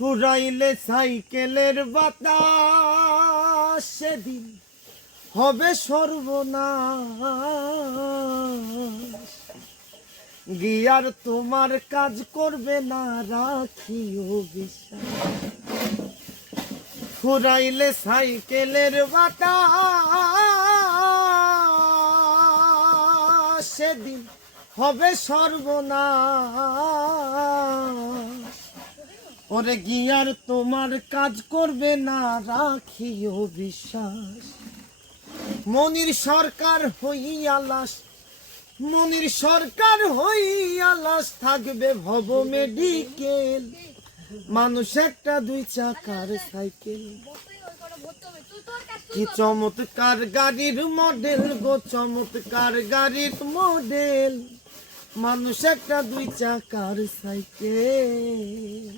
ফুরাইলে সাইকেলের বাতাস সেদিন হবে সর্বনাশ। গিয়ার তোমার কাজ করবে না রাখিও বিশ্বাস। ফুরাইলে সাইকেলের বাতাস সেদিন হবে সর্বনাশ। ওরে গিয়ার তোমার কাজ করবে না রাখিও বিশ্বাস। মনির সরকার হইয়া লাশ, মনির সরকার হইয়া লাশ থাকবে ভব মেডিকেল। মানুষ একটা দুই চাকার সাইকেল। কি চমৎকার গাড়ির মডেল গো, চমৎকার গাড়ির মডেল। মানুষ একটা দুই চাকার সাইকেল।